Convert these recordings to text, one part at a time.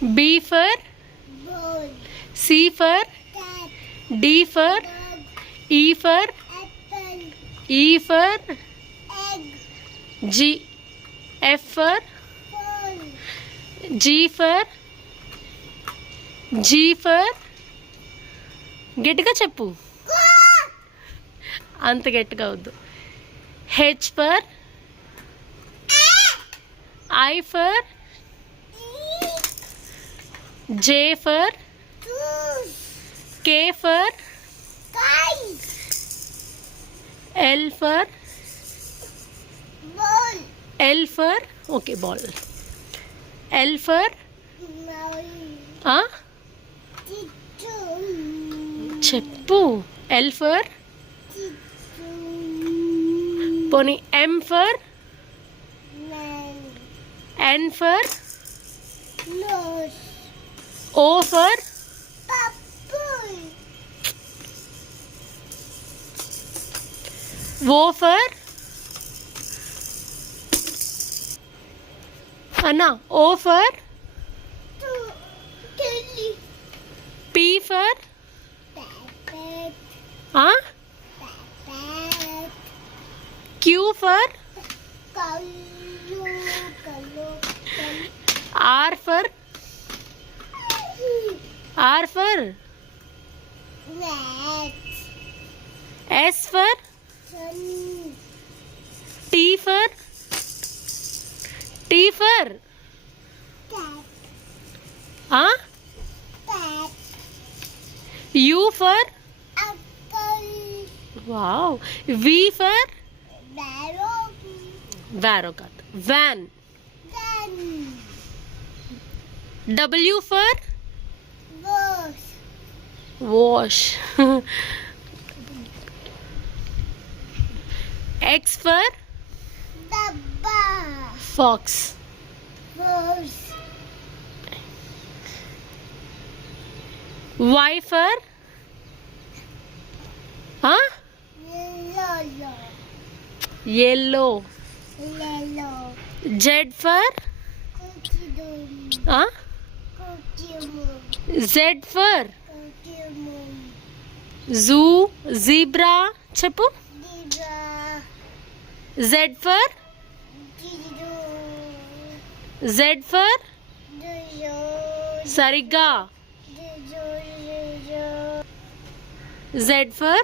B for ball, C for cat, D for dog, E for apple, E for egg, G F for phone, G for గట్టిగా చెప్పు, అంత గట్టిగా వద్దు. H for I for J for goose, K for kite, L for ball, okay ball. L for mouse, tittle, చెప్పు. L for tittle, పోనీ M for man, N for nose, O for purple, O for అన్నా O for kelly, P for pet, pet, Q for color, R for net, S for sun, T for cat, cat, U for apple, wow, V for barrow, వారో కాదు van, gun, W for bus, wash, X for dabba, fox, bus, Y for lolo, yellow, lelo, Z for cookie doom, cookie moon, Z for cookie moon, zoo, zebra చెప్పు. dibra, Z for dido, Z for duyo, సరిగ్గా. duyo, Z for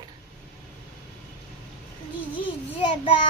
didi, zeba.